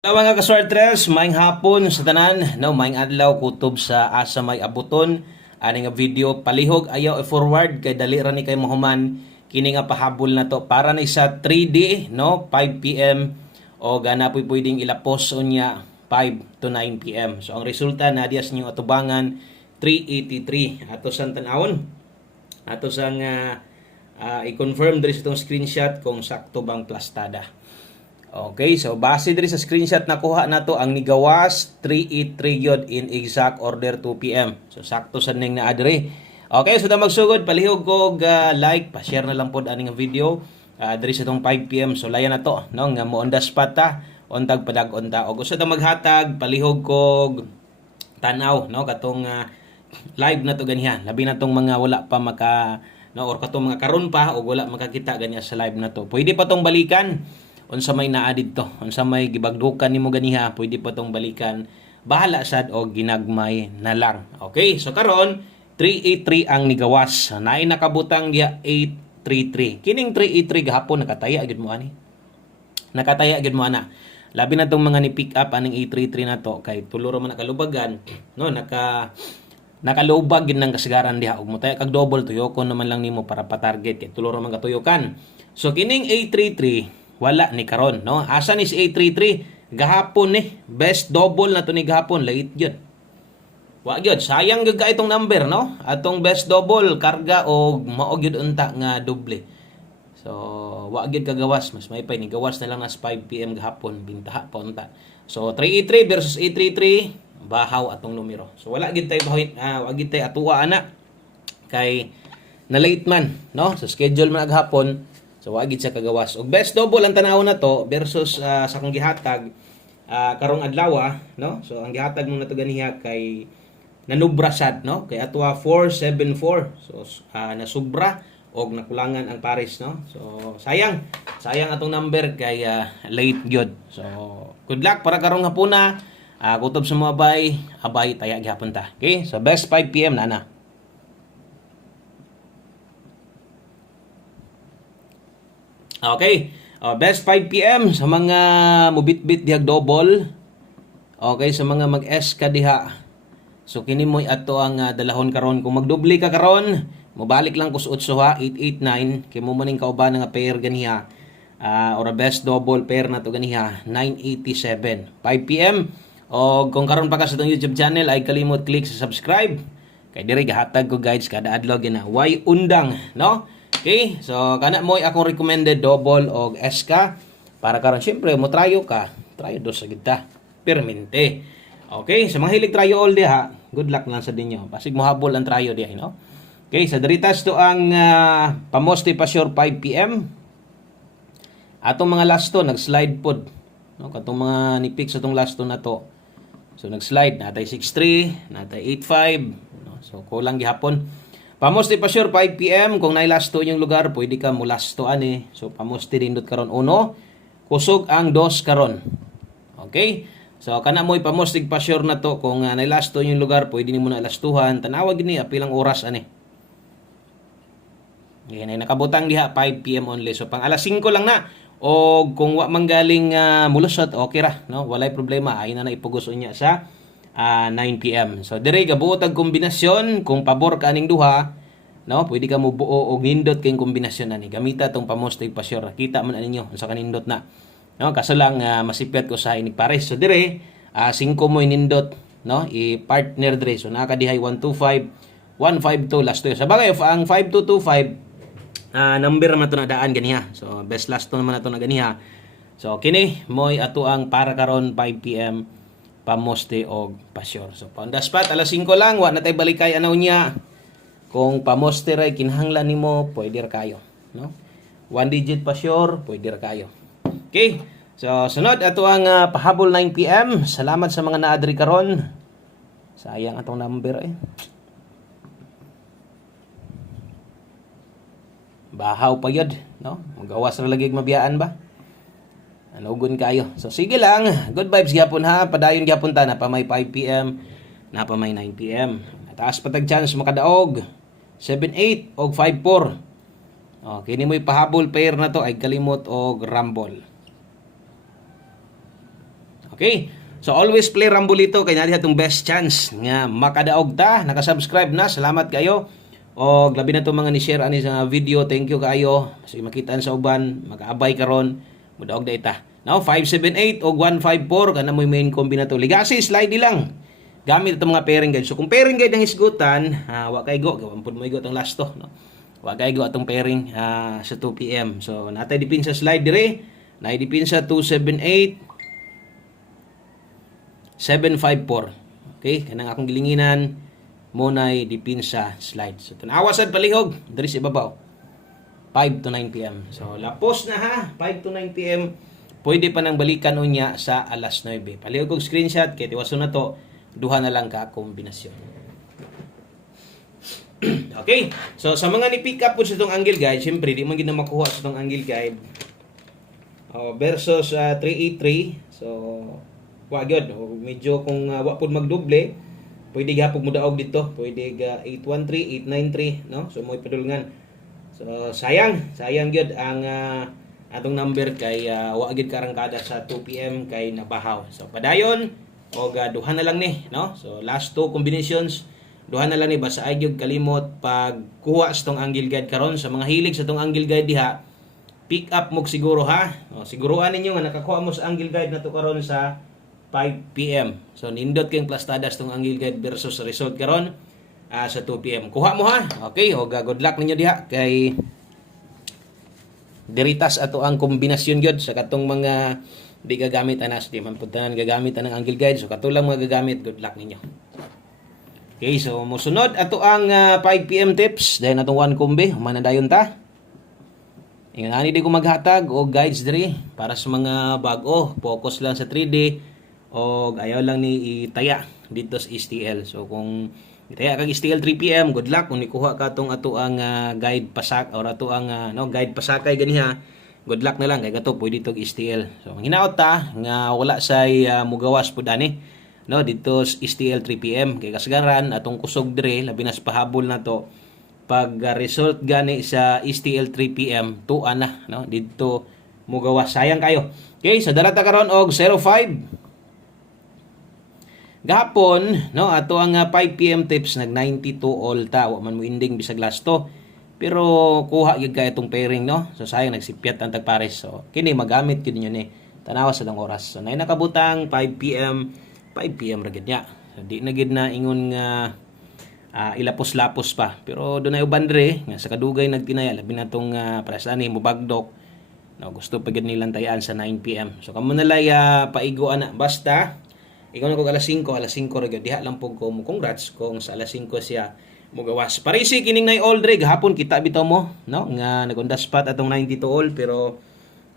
Hello mga kaswartres, maayong hapon sa tanan, no, maayong adlaw kutob sa asa may abuton ani nga video palihog ayaw i-forward kay dali ra ni kay mahuman kini nga pahabol na to para na sa 3D no 5 PM o gana po'y pwedeng ilapos unya 5 to 9 PM. So ang resulta na dias niyo atubangan 383 ato sang tan-awon. Ato sang i-confirm diri sa itong screenshot kung sakto bang plastada. Okay, so base diri sa screenshot na kuha nato ang nigawas 383 yod in exact order 2 PM. So sakto sa ning na adre. Okay, so ta magsugod palihog ko like, pa-share na lang pod ani nga video diri sa tong 5 PM. So layan na to, no, nga mo on the spot ta, untag padag-on ta. Og gusto ta maghatag palihog ko tanaw, no, katong live na to ganiha. Labi na tong mga wala pa maka no or katong mga karon pa o wala makakita ganiya sa live na to. Pwede pa tong balikan unsa may naa didto, unsa may gibagdukan nimo ganiha, pwede pa tong balikan. Bahala sad og ginagmay na lang. Okay, so karon 383 ang nigawas. Naay nakabutang diha 833. Kining 383 gahapon nakataya gid mo ani. Nakataya gid mo ana. Labi na tong mga ni pick up aning 833 na to kay tulo ra man nakalubagan, no, nakalubag gid nang kasagaran diha og motaya kag double tuyo ko naman lang nimo para pa-target kay tulo ra man katuyokan. So kining 833 wala ni karon, no? Asa ni si 833 gahapon ni best double na to ni gahapon late gyud. Wa gyud sayang gyud ka itong number, no? Atong best double karga og mao gyud unta nga doble. So wa gyud kagawas, mas may pay ni gawas na lang nas 5 PM gahapon bintaha pa unta. So 383 versus 833 bahaw atong numero. So wala gyud tay wa gyud tay atuwa ana kay na late man, no? Sa schedule man gahapon. So wagi siya kagawas. Og best double ang tanaw na to versus sa kung gihatag karong adlaw, no? So ang gihatag mo na to ganiha kay nanubra sad, no? Kay atwa 474. So nasubra og nakulangan ang pares, no? So sayang atong number kay late gyud. So good luck para karong hapuna. Kutob sa mga abay taya gihapon ta. Okay? So best 5 PM na. Okay. Best 5 PM sa mga mubit-bit dihag double. Okay, sa mga mag-S ka diha. So kini mo'y ato ang dalahon karon. Kung magdoble ka karon, mobalik lang ko sa utso ha, 889 kay mo maning kauban nga pair ganiha. Or a best double pair na to ganiha, 987. 5 PM. O kung karon pa ka sa itong YouTube channel, ay kalimot click sa subscribe. Kay diri gahatag ko guys kada adlaw gina. Why undang, no? Okay, so kana mo akong recommended double og SK para karon syempre mo tryo ka, tryo dos sa kita. Permente. Okay, sa mga hilig tryo all diha, good luck lang sa dinyo. Pasig mo habol ang tryo diha, no? Okay, sa diritas to ang pamosti pa sure 5 PM. Atong mga last to nag-slide pod, no? Katong mga nipik sa tong last to na to. So nag-slide natay 63, natay 85, no? So kulang gihapon. Pamosti pa sure 5 PM kung nailasto yung lugar pwede ka mulasto ani. So pamosti dindot karon uno, kusog ang dos karon. Okay? So kana mo'y pamosti pa sure na to kung nailasto yung lugar pwede nimo na ilastuhan. Tanawag ni pilang oras ani. Yan ay nakabutang diha 5 PM only. So pang alas 5 lang na. O kung wa manggaling mulusot okay ra, no? Walay problema ay na ipugos unya sa 9 PM. So dire gabuot ang kombinasyon kung pabor ka aning duha, no, pwede ka mo buo og nindot kay kombinasyon ani. Gamita tong pamosti pa sure. Kita man aninyo unsa ka nindot na. No, kaso lang masipyat ko sa inig pares. So dire 5 mo nindot, no, i-partner dire. So nakadihay 125, 152 last to. Sa bagay ang 5225 number man to na daan ganiha. So best last to naman nato na ganiha. So kini moy ato ang para karon 5 PM pamoste og pasyor. So on the spot alas 5 lang wa na tay balikay anaw niya. Kung pamoste ray kinahanglan nimo pwede ra kayo, no? 1 digit pasyor pwede ra kayo. Okay? So sunod ato ang pahabol 9 PM. Salamat sa mga naadri karon. Sayang atong number Bahaw pa yun, no? Magawas ra lagi mabiyaan ba? Anugon kayo. So sige lang. Good vibes gyapon ha. Padayon gyapon ta na pa may 5 PM, na pa may 9 PM. Taas patag chance makadaog. 78 og 54. Okay, ni mo ipahabol pair na to ay kalimot og rumble. Okay? So always play Rambolito kay nadi atong best chance nga makadaog ta. Naka-subscribe na. Salamat kayo. O labi na to mga ni-share ani sa video. Thank you kayo. Kasi makitaan sa uban, mag-aabay karon. Mudaog da ita. Now 578 o 154 kana mo main kombinato. Legacy slide lang. Gamit itong mga pairing guide. So kung pairing guide ang isgutan, wa kay go, gawan pud mo igot ang last to, no. Wa kay go atong pairing sa 2 PM. So natay dipin sa slide dire. Nay dipin sa 278 754. Okay, kanang akong gilinginan mo nay dipin sa slide. So tanawa sad palihog diri sa ibabaw. 5 to 9 PM. So lapos na ha, 5 to 9 PM. Pwede pa nang balikan unya sa alas 9. Palihog og screenshot kay tiwaso na to. Duha na lang ka kombinasyon. Okay. So sa mga ni-pick up po sa itong angle guide, siyempre di man gid na makuha sa itong angle guide. Versus 383. So wa gyud, medyo kung wa pud magdoble, pwede gapog mo daog dito. Pwede ga 813, 893, no? So mo ipadulngan. So sayang gyud ang atong number kay wa gyud karangkada sa 2 PM kay nabahaw. So padayon o duha na lang ni, no? So last two combinations, duha na lang ni basta ay gyud kalimot pag kuha sa tong angle guide karon sa mga hilig sa tong angle guide diha. Pick up mo siguro ha. O siguruan ninyo nga nakakuha mo sa angle guide nato karon sa 5 PM. So nindot kayong plastadas tong angle guide versus result karon sa 2 PM. Kuha mo ha. Okay, o good luck ninyo diha kay diritas ato ang kombinasyon gyud sa katong mga di gagamit anas, di man puntahan gagamit ang angle guide. So katulang mga gagamit, good luck ninyo. Okay, so musunod ato ang 5 PM tips dahil atong 1 kombi manadayon ta. Ingon ani di ko maghatag og guides diri para sa mga bag-o, focus lang sa 3D o ayaw lang ni itaya dito sa STL. So kung itaya kag STL 3 PM, good luck kung nikuha ka tong ato ang guide pasak or ato ang guide pasakay ganiha. Good luck na lang kay gato pwede tog STL. So hinaot ta nga wala say mugawas pud ani, no, dito sa STL 3 PM kay kasagaran atong kusog dire labi na sa pahabol na to pag result gani sa STL 3 PM tuan na, no, dito mugawas, sayang kayo. Okay, so dala ta karon og 05 gahapon, no, ato ang 5 PM tips nag 92 all ta, wa man mo ending bisag last to. Pero kuha gyud kay itong pairing, no. So sayang nagsipyat ang tagpares. So kini magamit gyud ninyo ni. Tanawa sa lang oras. So nay nakabutang 5 PM, 5 PM ra gyud nya. So di na gyud na ingon nga ilapos-lapos pa. Pero dunay uban dire nga sa kadugay nagtinaya labi na tong pares ani mo bagdok. No, gusto pa gyud nilang tayaan sa 9 PM. So kamo na lay paigo ana basta ikaw na kog alas 5 ra gyud diha lang pug ko mo congrats kung sa alas 5 siya mugawas. Parisi kining nay all dre gahapon kita bitaw mo, no, nga nag-on the spot atong 92 all pero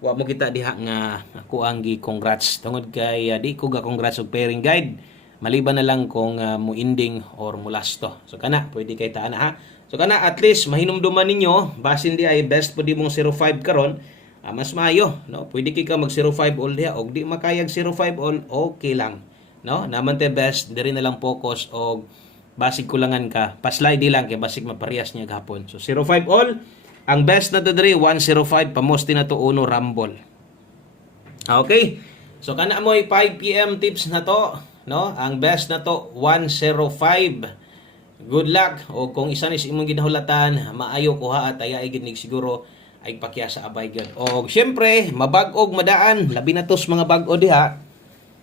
wa mo kita diha nga ako ang gi-congrats tungod kay di ko ga congrats og pairing guide maliban na lang kung mo ending or mo last to. So kana pwede kay taan ha. So kana at least mahinumduman ninyo basin di ay best pud imong 05 karon. Mas maayo, no, pwede kay ka mag 05 all diha og di makayag 05 all okay lang, no, naman te best diri na lang focus og basig kulangan ka, paslide di lang kay basig maparehas niya gahapon. So 05 all, ang best na to diri 105 pamosti na to uno rumble. Okay. So kana mo 5 PM tips na to, no? Ang best na to 105. Good luck o kung isa ni sa imong ginahulatan, maayo kuha at ayaay gid siguro ay pakya sa abay gyud. O syempre, mabag-og madaan, labi na tos mga bag-o diha.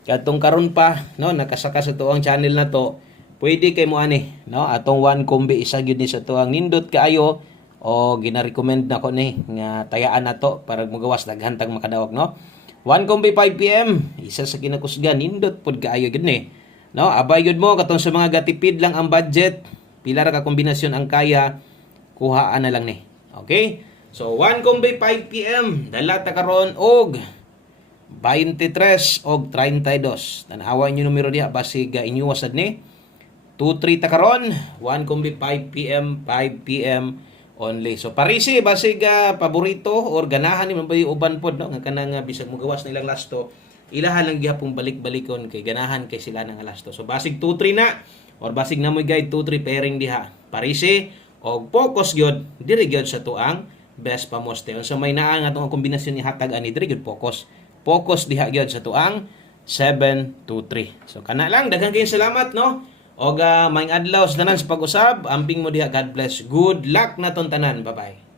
Katong karon pa, no, nakasaka sa tuang channel na to. Pwede kay mo ani, no, atong 1 kombi isa gyud ni sa tuang nindot kaayo o gina-recommend nako ni nga tayaan nato para magawas daghan tag makadawag, no. 1 kombi 5 PM, isa sa kinakusgan nindot pud kaayo gyud ni, no. Abay gyud mo katong sa mga gatipid lang ang budget, pila ra ka kombinasyon ang kaya, kuhaan na lang ni. Okay? So 1 kombi 5 PM, dala ta karon og 23 og 32. Tanawa inyo numero diha basig inyo wasad ni 2-3 ta karon, 1 kombi 5 PM, 5 PM only. So parisi basig paborito or ganahan ni man uban pod, no, nga kanang bisag mogawas nilang lasto, ilahan lang gihapon balik-balikon kay ganahan kay sila nang lasto. So basig 2-3 na or basig namoy guide 2-3 pairing diha. Parisi og focus gyud diri gyud sa tuang best pamoste. So may naa nga atong kombinasyon ni hatag ani diri gyud focus. Focus diha gyud sa tuang So kana lang, daghang kayong salamat no. Og maayong adlaw sa tanan sa pag-usab. Amping mo diha, God bless. Good luck naton tanan. Bye-bye.